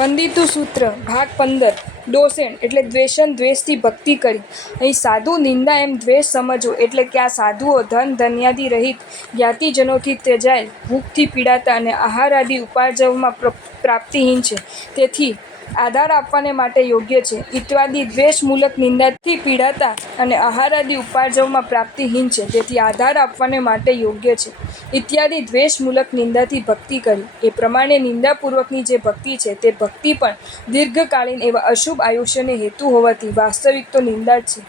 વંદિતું સૂત્ર ભાગ 15 દોષેણ એટલે દ્વેષણ દ્વેષથી ભક્તિ કરી। અહીં સાધુ નિંદા એમ દ્વેષ સમજવો એટલે કે આ સાધુઓ ધન ધન્યાદિ રહિત જ્ઞાતિજનોથી ત્યજાયેલ, ભૂખથી પીડાતા અને આહાર આદિ ઉપાર્જવમાં પ્રાપ્તિહીન છે, તેથી આધાર આપવાને માટે યોગ્ય છે। ઇત્યાદિ દ્વેષ મૂલક નિંદાથી પીડાતા અને આહાર આદિ ઉપાર્જવમાં પ્રાપ્તિહીન છે, તેથી આધાર આપવાને માટે યોગ્ય છે। ઇત્યાદિ દ્વેષ મૂલક નિંદાથી ભક્તિ કરી, એ પ્રમાણે નિંદાપૂર્વકની જે ભક્તિ છે તે ભક્તિ પણ દીર્ઘકાલીન એવા અશુભ આયુષ્યને હેતુ હોવાથી વાસ્તવિક તો નિંદા જ છે।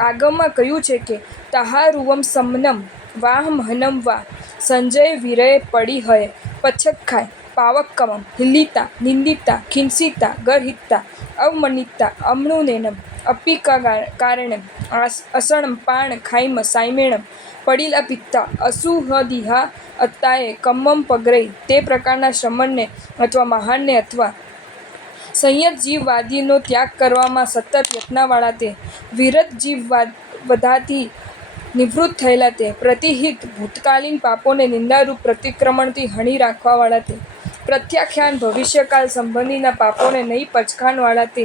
આગમમાં કહ્યું છે કે તહારુવમ સમનમ વાહમહનમ વા સંજય વિરય પડી હય પછખાય પાવક્કમમ હિલ્લિતા નિંદિતા ખિંસિતા ગર્હિતા અવમનિતા અમૃણેનમ અપિકારેણમ અસણમ પાણ ખાઈમ સાયમેણમ પડીલા પિત્તા અસુહદિહા અત્તાએ કમ્મમ પગરઈ। તે પ્રકારના શ્રમણને અથવા મહાનને અથવા સંયત જીવવાદીનો ત્યાગ કરવામાં સતત યત્નવાળા તે વિરત જીવવધાથી નિવૃત્ત થયેલા તે પ્રતિહિત ભૂતકાલીન પાપોને નિંદારૂપ પ્રતિક્રમણથી હણી રાખવાવાળા તે પ્રત્યાખ્યાન ભવિષ્યકાળ સંબંધીના પાપોને નહીં પચખાણવાળા તે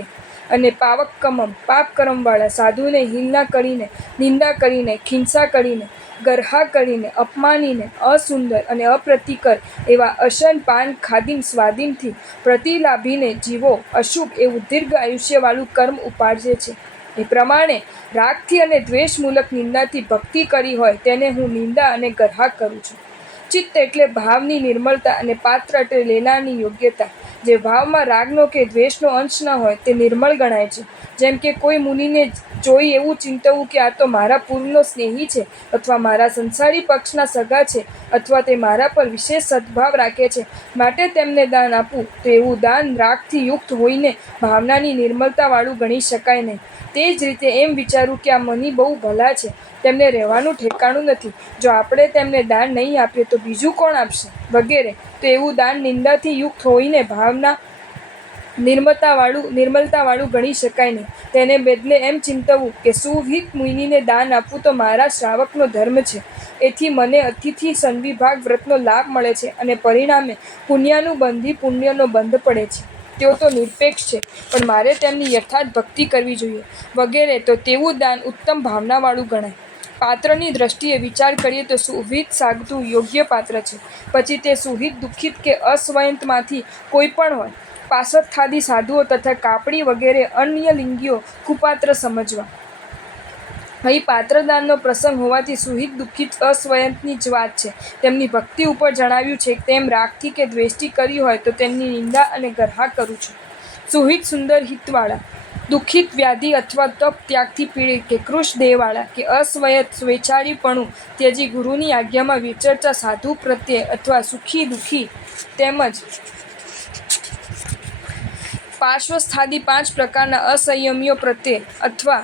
અને પાવક્કમમ પાપકર્મવાળા સાધુને હિંસા કરીને, નિંદા કરીને, ખિંસા કરીને, ગર્હા કરીને, અપમાનીને, અસુંદર અને અપ્રતિકર એવા અશન પાન ખાદીન સ્વાધીનથી પ્રતિલાભીને જીવો અશુભ એવું દીર્ઘ આયુષ્યવાળું કર્મ ઉપાર્જે છે। એ પ્રમાણે રાગથી અને દ્વેષમૂલક નિંદાથી ભક્તિ કરી હોય તેને હું નિંદા અને ગર્હા કરું છું। ચિત્ત એટલે ભાવની નિર્મળતા અને પાત્ર એટલે લેનારની યોગ્યતા। જે ભાવમાં રાગનો કે દ્વેષનો અંશ ન હોય તે નિર્મળ ગણાય છે। જેમ કે કોઈ મુનિને જોઈ એવું ચિંતવું કે આ તો મારા પૂર્વનો સ્નેહી છે, અથવા મારા સંસારી પક્ષના સગા છે, અથવા તે મારા પર વિશેષ સદ્ભાવ રાખે છે, માટે તેમને દાન આપવું, તો એવું દાન રાગથી યુક્ત હોઈને ભાવનાની નિર્મળતાવાળું ગણી શકાય નહીં। તે જ રીતે એમ વિચારવું કે આ મુનિ બહુ ભલા છે, તેમને રહેવાનું ઠેકાણું નથી, જો આપણે તેમને દાન નહીં આપીએ તો બીજું કોણ આપશે, વગેરે, તો એવું દાન નિંદાથી યુક્ત હોઈને ભાવના નિર્મળતાવાળું ગણી શકાય નહીં। તેને બદલે એમ ચિંતવું કે સુહિત મુનિને દાન આપવું તો મારા શ્રાવકનો ધર્મ છે, એથી મને અતિથિ સંવિભાગ વ્રતનો લાભ મળે છે અને પરિણામે પુણ્યાનુબંધી પુણ્યનો બંધ પડે છે। તેઓ તો નિરપેક્ષ છે, પણ મારે તેમની યથાર્થ ભક્તિ કરવી જોઈએ, વગેરે, તો તેવું દાન ઉત્તમ ભાવનાવાળું ગણાય। પાત્રની દ્રષ્ટિએ વિચાર કરીએ તો સુહિત સાધુ યોગ્ય પાત્ર છે, પછી તે સુહિત દુઃખિત કે અસ્વયંતમાંથી કોઈ પણ હોય। પાર્ષદથાદિ સાધુઓ તથા કાપડી વગેરે અન્ય લિંગીઓ કુપાત્ર સમજવા। અહીં પાત્રદાનનો પ્રસંગ હોવાથી સુહિત દુઃખિત અસ્વયંતની જ વાત છે। તેમની ભક્તિ ઉપર જણાવ્યું છે તેમ રાગથી કે દ્વેષથી કરી હોય તો તેમની નિંદા અને ગર્હા કરું છું। સુહિત સુંદર હિતવાળા, દુઃખિત વ્યાધિ અથવા તપ ત્યાગથી પીડિત કે કૃશ દેહવાળા કે અસ્વયત સ્વેચ્છાચારીપણું ત્યજી ગુરુની આજ્ઞામાં વિચરતા સાધુ પ્રત્યે અથવા સુખી દુઃખી તેમજ પાર્શ્વસ્થાદિ 5 પ્રકારના અસંયમીઓ પ્રત્યે અથવા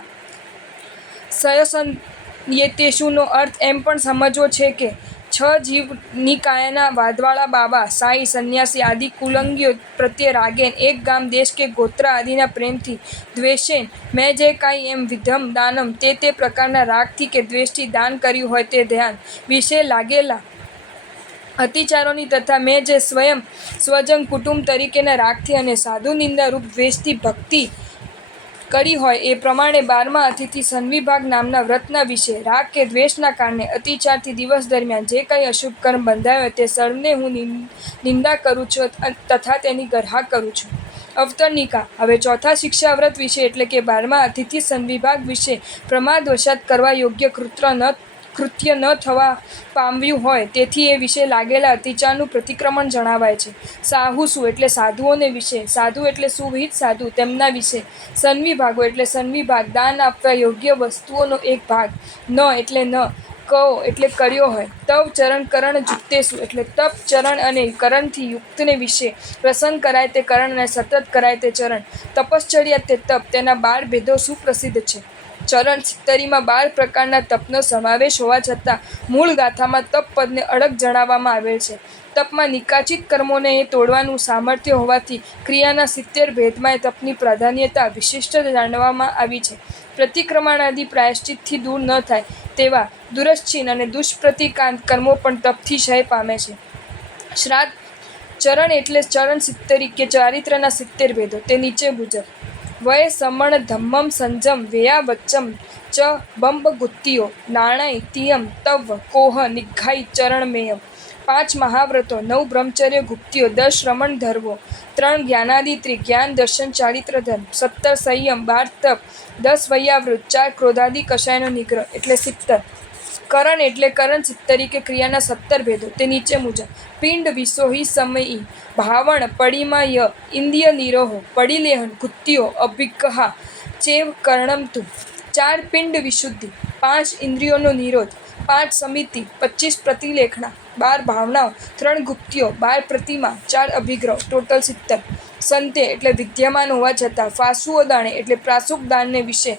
સયસંયેતેષુનો અર્થ એમ પણ સમજવો છે કે 6 જીવ નિકાયના વાદવાળા બાબા, સાઈ, સંન્યાસી આદિ કુલંગીઓ પ્રત્યે રાગેન, એક ગામ દેશ કે ગોત્ર આદિના પ્રેમથી, દ્વેષેન મેં જે કાંઈ એમ વિધમ દાનમ તે પ્રકારના રાગથી કે દ્વેષથી દાન કર્યું હોય તે ધ્યાન વિશે લાગેલા અતિચારોની તથા મેં જે સ્વયં સ્વજન કુટુંબ તરીકેના રાગથી અને સાધુ નિંદારૂપ દ્વેષથી ભક્તિ કરી હોય એ પ્રમાણે 12મા અતિથિ સંવિભાગ નામના વ્રતના વિશે રાગ કે દ્વેષના કારણે અતિચારથી દિવસ દરમિયાન જે કંઈ અશુભ કર્મ બંધાયો હોય તે સર્વને હું નિંદા કરું છું તથા તેની ગર્હા કરું છું। અવતરણિકા। હવે ચોથા શિક્ષાવ્રત વિશે એટલે કે 12મા અતિથિ સંવિભાગ વિશે પ્રમાદવશાત કરવા યોગ્ય કૃત્ય ન થવા પામ્યું હોય તેથી એ વિશે લાગેલા અતિચારનું પ્રતિક્રમણ જણાવાય છે। સાહુસુ એટલે સાધુઓને વિશે, સાધુ એટલે સુહિત સાધુ તેમના વિશે, સંવિભાગો એટલે સંવિભાગ દાન આપવા યોગ્ય વસ્તુઓનો એક ભાગ, ન એટલે ન, કો એટલે કર્યો હોય, તવ ચરણ કરણ જુક્તેસુ એટલે તપ ચરણ અને કરણથી યુક્તને વિશે, પ્રસન્ન કરાય તે કરણ અને સતત કરાય તે ચરણ, તપશ્ચર્યા તે તપ, તેના 12 ભેદો સુપ્રસિદ્ધ છે। ચરણ 70માં 12 પ્રકારના તપનો સમાવેશ હોવા છતાં મૂળ ગાથામાં તપ પદને અડગ જણાવવામાં આવેલ છે। તપમાં નિકાચિત કર્મોને તોડવાનું સામર્થ્ય હોવાથી ક્રિયાના 70 ભેદમાંય તપની પ્રાધાન્યતા વિશિષ્ટ જાણવામાં આવી છે। પ્રતિક્રમણાદિ પ્રાયશ્ચિતથી દૂર ન થાય તેવા દુરશ્ચિન અને દુષ્પ્રતિકાંત કર્મો પણ તપથી ક્ષય પામે છે। શ્રાદ્ધ ચરણ એટલે ચરણ 70 કે ચારિત્રના 70 ભેદો. તે નીચે મુજબ: વય સમણ ધમ્મમ સંજમ વેયા વચ્ચમ ચ બંબ ગુત્તિયો નાણય તિયમ તવ કોહ નિઘાઈ ચરણમેયમ. 5 મહાવ્રતો, 9 બ્રહ્મચર્ય ગુપ્તિયો, 10 શ્રમણ ધર્વો, 3 જ્ઞાનાદિ, જ્ઞાન દર્શન ચારિત્ર ધર્મ, 17 સંયમ, 12 તપ, 10 વૈયાવૃત, 4 ક્રોધાદિ કષાયનો નિગ્રહ એટલે 70. કરણ એટલે કરણ 70 કે ક્રિયાના 70 ભેદો. તે નીચે મુજબ: પિંડ વિસોહી સમયી ભાવણ પડિમય ઇન્દ્રિય નિરોહો પડિલેહન ગુત્તિયો અભિગ્રહા ચેવ કર્ણમ તુ. 4 પિંડ વિશુદ્ધિ, 5 ઇન્દ્રિયોનો નિરોધ, 5 સમિતિ, 25 પ્રતિલેખના, 12 ભાવનાઓ, 3 ગુપ્તિયો, 12 પ્રતિમા, 4 અભિગ્રહ, ટોટલ 70. સંતે એટલે વિદ્યમાન હોવા છતાં, ફાસુઓ દાણે એટલે પ્રાસુક દાનને વિશે,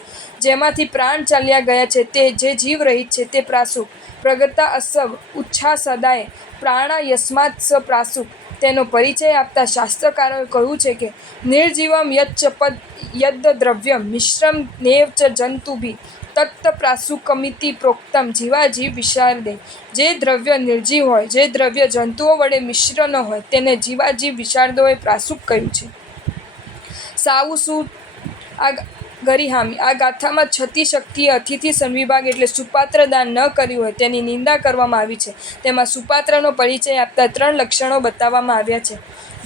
જેમાંથી પ્રાણ ચાલ્યા ગયા છે તે જે જીવ રહિત છે તે પ્રાસુક. પ્રગતા અસવ ઉચ્છા સદાય પ્રાણા યસ્માત સ પ્રાસુક. તેનો પરિચય આપતા શાસ્ત્રકારોએ કહ્યું છે કે નિર્જીવમ યચ્ચ પદ યદ્ દ્રવ્યમ મિશ્રમ નેવ ચ જંતુભિ તત્ત પ્રાસુકમિતિ પ્રોક્તમ જીવા જીવ વિશારદે. જે દ્રવ્ય નિર્જીવ હોય, જે દ્રવ્ય જંતુઓ વડે મિશ્ર ન હોય, તેને જીવાજીવ વિશારદોએ પ્રાસુક કહ્યું છે. સાઉસુ આ ગરિહામી. આ ગાથામાં છતી શક્તિએ અતિથિ સંવિભાગ એટલે સુપાત્ર દાન ન કર્યું હોય તેની નિંદા કરવામાં આવી છે. તેમાં સુપાત્રનો પરિચય આપતા 3 લક્ષણો બતાવવામાં આવ્યા છે.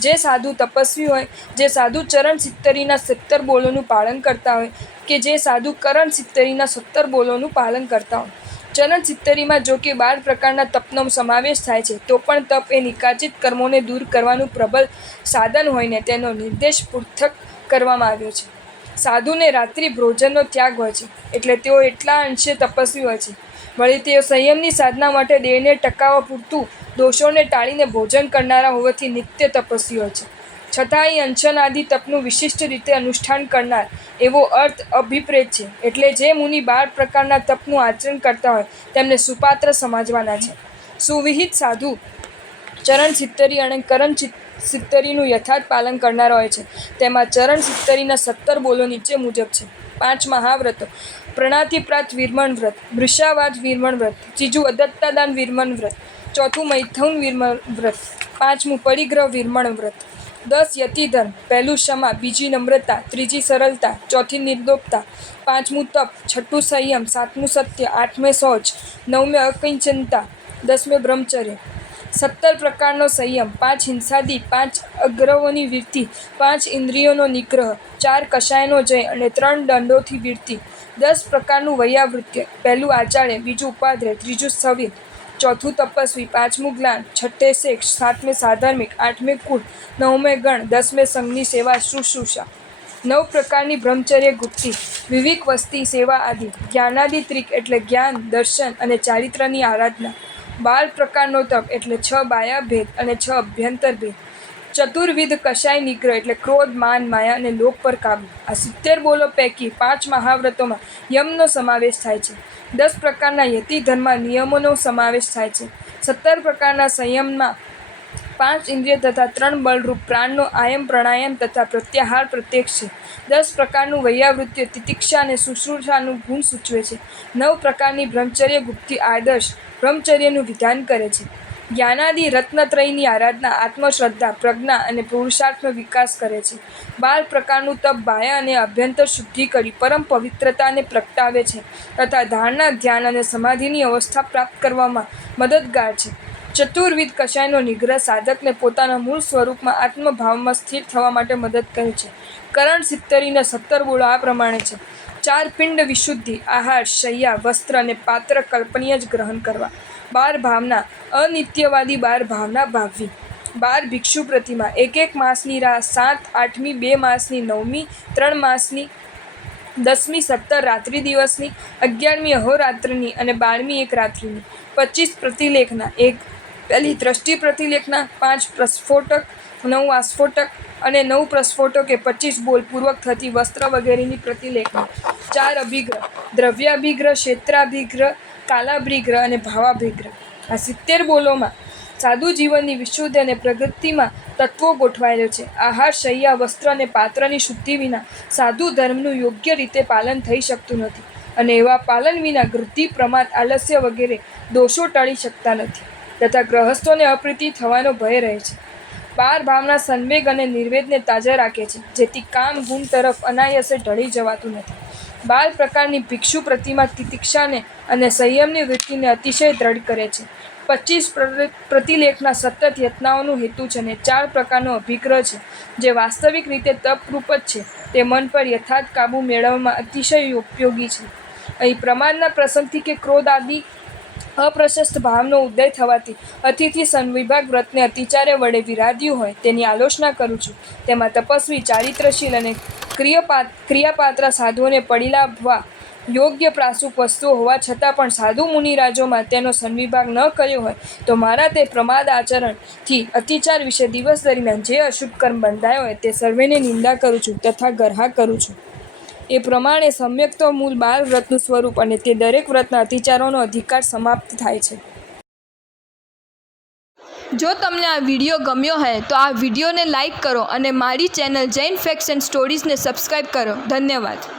જે સાધુ તપસ્વી હોય, જે સાધુ ચરણ 70ના 70 બોલોનું પાલન કરતા હોય, કે જે સાધુ કરણ 70ના 70 બોલોનું પાલન કરતા હોય. ચરણ 70માં જો કે 12 પ્રકારના તપનો સમાવેશ થાય છે, તો પણ તપ એ નિકાચિત કર્મોને દૂર કરવાનું પ્રબળ સાધન હોઈને તેનો નિર્દેશ પૃથક કરવામાં આવ્યો છે. સાધુને રાત્રિ ભોજનનો ત્યાગ હોય છે, એટલે તેઓ એટલા અંશે તપસ્વી હોય છે. વળી તેઓ સંયમની સાધના માટે દેહને ટકાવવા પૂરતું દોષોને ટાળીને ભોજન કરનારા હોવાથી નિત્ય તપસ્વી હોય છે. છતાં અહીં અંશન આદિ તપનું વિશિષ્ટ રીતે અનુષ્ઠાન કરનાર એવો અર્થ અભિપ્રેત છે. એટલે જે મુનિ 12 પ્રકારના તપનું આચરણ કરતા હોય તેમને સુપાત્ર સમજવાના છે. સુવિહિત સાધુ ચરણ 70 અને કરણ 70નું યથાર્થ પાલન કરનારા હોય છે. તેમાં ચરણ 70ના 70 બોલો નીચે મુજબ છે: 5 મહાવ્રતો: પ્રણાતિપ્રાત વિરમણ વ્રત, વૃષાવાદ વિરમણ વ્રત, 3 અદત્તાદાન વિરમણ વ્રત, 4 મૈથુન વિરમણ વ્રત, 5 પરિગ્રહ વિરમણ વ્રત, 10 યતિધર્મ: 1 ક્ષમા, 2 નમ્રતા, 3 સરળતા, 4 નિર્દોપતા, 5 તપ, 6 સંયમ, 7 સત્ય, 8 શૌચ, 9 અકિંચનતા, 10 બ્રહ્મચર્ય. 70 પ્રકારનો સંયમ, 5 હિંસાદી, 5 અગ્રવોની વૃત્તિ, 5 ઇન્દ્રિયોનો નિગ્રહ, 4 કષાયનો જય અને 3 દંડોથી વૃત્તિ, 10 પ્રકારનું વૈયાવૃત્ય: 1 આચાર્ય, 2 ઉપાધ્યાય, 3 સ્થવિર, 4 તપસ્વી, 5 જ્ઞાન, 6 શેષ, 7 સાધર્મિક, 8 કુળ, 9 ગણ, 10 સંઘની સેવા શુશ્રૂષા. 9 પ્રકારની બ્રહ્મચર્ય ગુપ્તિ, વિવેક વસ્તી સેવા આદિ, જ્ઞાનાદિ ત્રિક એટલે જ્ઞાન, દર્શન અને ચારિત્રની આરાધના. 12 પ્રકારનો તપ એટલે 6 બાહ્ય ભેદ અને 6 અભ્યંતર ભેદ. ચતુર્વિધ કષાય નિગ્રહ એટલે ક્રોધ, માન, માયા અને લોભ પર કાબુ. આ 70 બોલો પૈકી 5 મહાવ્રતોમાં યમનો સમાવેશ થાય છે. 10 પ્રકારના યતિધર્મમાં નિયમોનો સમાવેશ થાય છે. 70 પ્રકારના સંયમમાં 5 ઇન્દ્રિય તથા 3 બળરૂપ પ્રાણનો આયમ પ્રાણાયામ તથા પ્રત્યાહાર પ્રત્યક્ષ છે. 10 પ્રકારનું વૈયાવૃત્ય તિતિક્ષા અને શુશ્રૂષાનું ગુણ સૂચવે છે. 9 પ્રકારની બ્રહ્મચર્ય ગુપ્તિ આદર્શ બ્રહ્મચર્યનું વિધાન કરે છે. જ્ઞાનાદિ રત્નત્રયની આરાધના આત્મશ્રદ્ધા, પ્રજ્ઞા અને પુરુષાર્થનો વિકાસ કરે છે. 12 પ્રકારનું તપ બાહ્ય અને અભ્યંતર શુદ્ધિ કરી પરમ પવિત્રતાને પ્રગટાવે છે તથા ધારણા, ધ્યાન અને સમાધિની અવસ્થા પ્રાપ્ત કરવામાં મદદગાર છે. ચતુર્વિધ કષાયનો નિગ્રહ સાધકને પોતાના મૂળ સ્વરૂપમાં આત્મભાવમાં સ્થિર થવા માટે મદદ કરે છે. કરણ 70ના 70 બોલો આ પ્રમાણે છે: 4 પિંડ વિશુદ્ધિ: આહાર, શય્યા, વસ્ત્ર અને પાત્ર કલ્પનીય જ ગ્રહણ કરવા. 12 ભાવના: અનિત્યવાદી 12 ભાવના ભાવવી. 12 ભિક્ષુ પ્રતિમા: 1 માસની રાહ, 7, 8મી, 2 માસની, 9મી, 3 માસની, 10મી 17 રાત્રિ દિવસની, 11મી અહોરાત્રની અને 12મી એક રાત્રિની. 25 પ્રતિલેખના: 1 પહેલી દ્રષ્ટિ પ્રતિલેખના, 5 પ્રસ્ફોટક, 9 આસ્ફોટક અને 9 પ્રસ્ફોટક એ 25 બોલ પૂર્વક થતી વસ્ત્ર વગેરેની પ્રતિલેખના. 4 અભિગ્રહ: દ્રવ્યાભિગ્રહ, ક્ષેત્રાભિગ્રહ, કાલાભિગ્રહ અને ભાવાભિગ્રહ. આ 70 બોલોમાં સાધુ જીવનની વિશુદ્ધિ અને પ્રગતિમાં તત્વો ગોઠવાયેલો છે. આહાર, શય્યા, વસ્ત્ર અને પાત્રની શુદ્ધિ વિના સાધુ ધર્મનું યોગ્ય રીતે પાલન થઈ શકતું નથી અને એવા પાલન વિના વૃદ્ધિ, પ્રમાદ, આલસ્ય વગેરે દોષો ટળી શકતા નથી તથા ગ્રહસ્થોને અપ્રીતિ થવાનો ભય રહે છે. 12 ભાવના સંવેગ અને નિર્વેદને તાજા રાખે છે, જેથી કામ ગુણ તરફ અનાયાસે ઢળી જવાતું નથી. 12 પ્રકારની ભિક્ષુ પ્રતિમા તિતિક્ષાને અને સંયમની વૃત્તિને અતિશય દ્રઢ કરે છે. 25 પ્રતિલેખના સતત યત્નાઓનો હેતુ છે અને 4 પ્રકારનો અભિગ્રહ છે, જે વાસ્તવિક રીતે તપરૂપ જ છે. તે મન પર યથાર્થ કાબુ મેળવવામાં અતિશય ઉપયોગી છે. અહીં પ્રમાદના પ્રસંગથી કે ક્રોધ આદિ અપ્રશસ્ત ભાવનો ઉદય થવાથી અતિથિ સંવિભાગ વ્રતને અતિચાર્ય વડે વિરાધ્યું હોય તેની આલોચના કરું છું. તેમાં તપસ્વી, ચારિત્રશીલ અને ક્રિયાપાત્ર સાધુઓને પડી લાભવા યોગ્ય પ્રાસુક વસ્તુઓ હોવા છતાં પણ સાધુ મુનિરાજોમાં તેનો સંવિભાગ ન કર્યો હોય તો મારા તે પ્રમાદ આચરણથી અતિચાર વિશે દિવસ દરમિયાન જે અશુભ કર્મ બંધાયો હોય તે સર્વેને નિંદા કરું છું તથા ગર્હા કરું છું. એ પ્રમાણે સમ્યક તો મૂળ 12 વ્રતનું સ્વરૂપ અને તે દરેક વ્રતના અતિચારોનો અધિકાર સમાપ્ત થાય છે. જો તમને આ વિડીયો ગમ્યો હોય તો આ વિડીયોને લાઈક કરો અને મારી ચેનલ જૈન ફેક્ટ્સ એન્ડ સ્ટોરીઝને સબસ્ક્રાઈબ કરો. ધન્યવાદ.